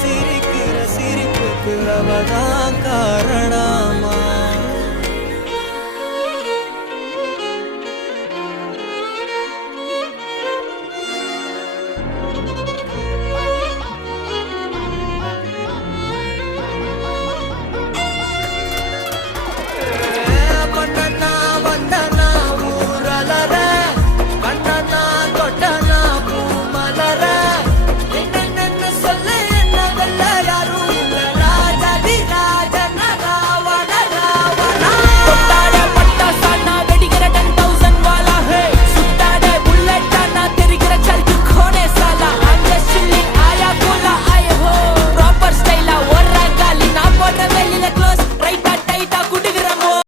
सिरिक तिरसिरिक प्रवदां car